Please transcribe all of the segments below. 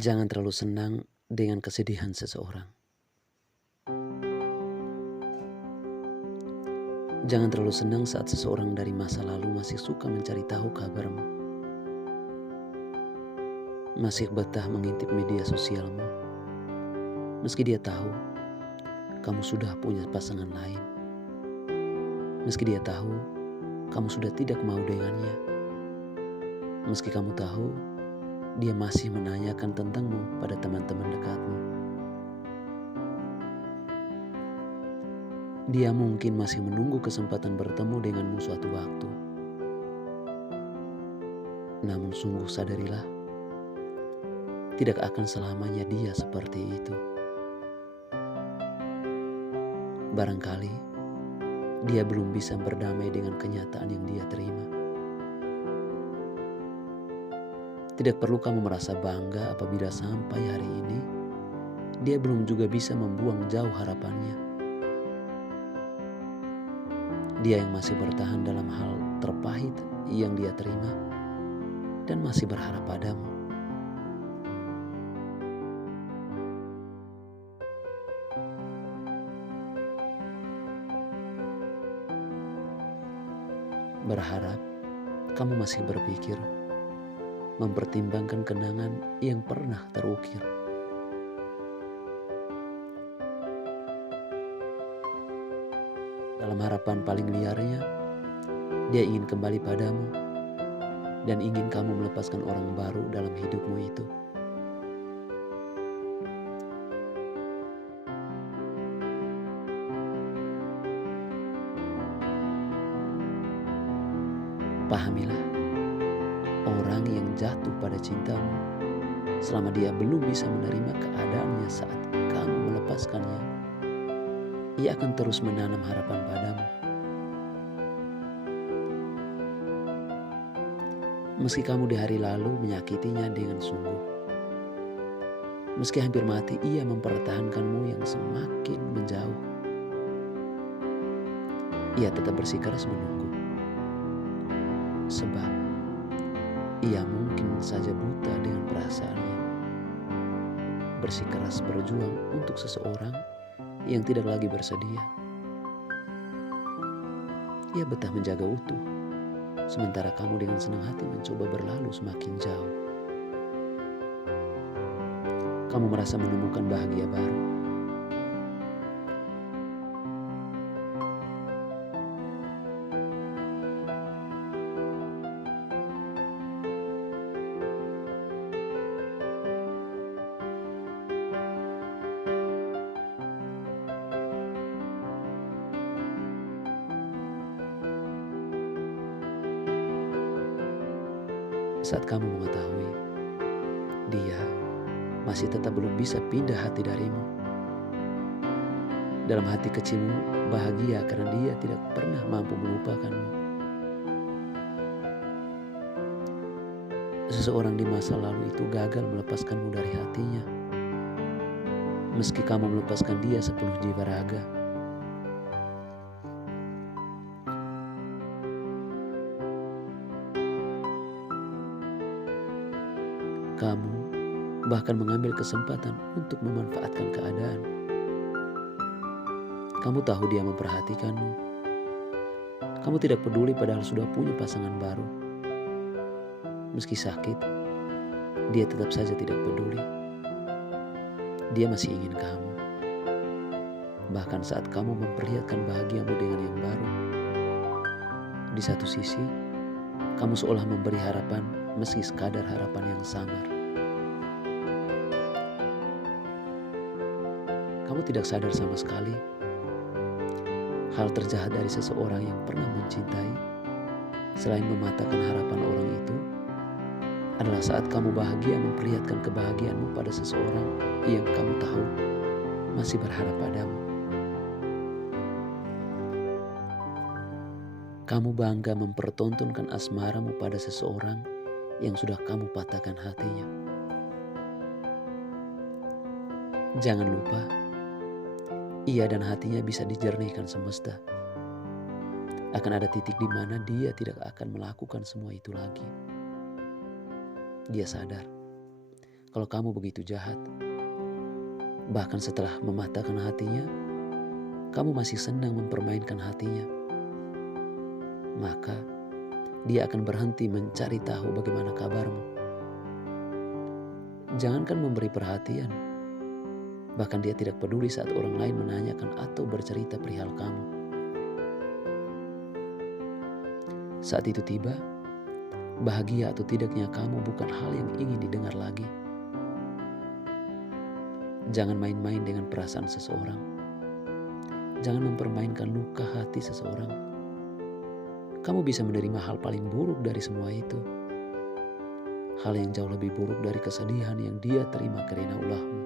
Jangan terlalu senang dengan kesedihan seseorang. Jangan terlalu senang saat seseorang dari masa lalu masih suka mencari tahu kabarmu, masih betah mengintip media sosialmu, meski dia tahu kamu sudah punya pasangan lain, meski dia tahu kamu sudah tidak mau dengannya, meski kamu tahu dia masih menanyakan tentangmu pada teman-teman dekatmu. Dia mungkin masih menunggu kesempatan bertemu denganmu suatu waktu. Namun sungguh sadarilah, tidak akan selamanya dia seperti itu. Barangkali dia belum bisa berdamai dengan kenyataan yang dia terima. Tidak perlu kamu merasa bangga apabila sampai hari ini dia belum juga bisa membuang jauh harapannya. Dia yang masih bertahan dalam hal terpahit yang dia terima dan masih berharap padamu. Berharap kamu masih berpikir, mempertimbangkan kenangan yang pernah terukir. Dalam harapan paling liarnya, dia ingin kembali padamu dan ingin kamu melepaskan orang baru dalam hidupmu itu. Pahamilah, orang yang jatuh pada cintamu selama dia belum bisa menerima keadaannya saat kamu melepaskannya, ia akan terus menanam harapan padamu. Meski kamu di hari lalu menyakitinya dengan sungguh, meski hampir mati ia mempertahankanmu yang semakin menjauh, ia tetap bersikeras menunggu. Sebab ia mungkin saja buta dengan perasaannya, bersikeras berjuang untuk seseorang yang tidak lagi bersedia. Ia betah menjaga utuh, sementara kamu dengan senang hati mencoba berlalu semakin jauh. Kamu merasa menemukan bahagia baru. Saat kamu mengetahui dia masih tetap belum bisa pindah hati darimu. Dalam hati kecilmu bahagia karena dia tidak pernah mampu melupakanmu. Seseorang di masa lalu itu gagal melepaskanmu dari hatinya, meski kamu melepaskan dia sepenuh jiwa raga. Kamu bahkan mengambil kesempatan untuk memanfaatkan keadaan. Kamu tahu dia memperhatikanmu. Kamu tidak peduli padahal sudah punya pasangan baru. Meski sakit, dia tetap saja tidak peduli. Dia masih ingin kamu. Bahkan saat kamu memperlihatkan bahagiamu dengan yang baru. Di satu sisi, kamu seolah memberi harapan meski sekadar harapan yang samar. Kamu tidak sadar sama sekali hal terjahat dari seseorang yang pernah mencintai, selain mematahkan harapan orang itu, adalah saat kamu bahagia memperlihatkan kebahagiaanmu pada seseorang yang kamu tahu masih berharap padamu. Kamu bangga mempertontonkan asmaramu pada seseorang yang sudah kamu patahkan hatinya. Jangan lupa, ia dan hatinya bisa dijernihkan semesta. Akan ada titik di mana dia tidak akan melakukan semua itu lagi. Dia sadar kalau kamu begitu jahat. Bahkan setelah mematahkan hatinya, kamu masih senang mempermainkan hatinya. Maka dia akan berhenti mencari tahu bagaimana kabarmu. Jangankan memberi perhatian, bahkan dia tidak peduli saat orang lain menanyakan atau bercerita perihal kamu. Saat itu tiba, bahagia atau tidaknya kamu bukan hal yang ingin didengar lagi. Jangan main-main dengan perasaan seseorang. Jangan mempermainkan luka hati seseorang. Kamu bisa menerima hal paling buruk dari semua itu. Hal yang jauh lebih buruk dari kesedihan yang dia terima karena ulahmu.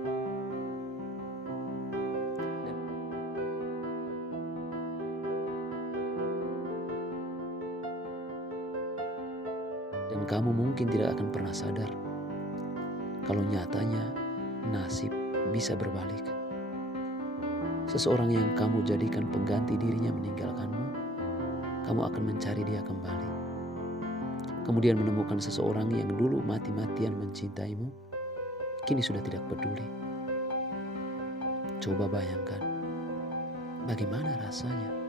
Dan kamu mungkin tidak akan pernah sadar kalau nyatanya nasib bisa berbalik. Seseorang yang kamu jadikan pengganti dirinya meninggalkanmu, kamu akan mencari dia kembali. Kemudian menemukan seseorang yang dulu mati-matian mencintaimu, kini sudah tidak peduli. Coba bayangkan, bagaimana rasanya?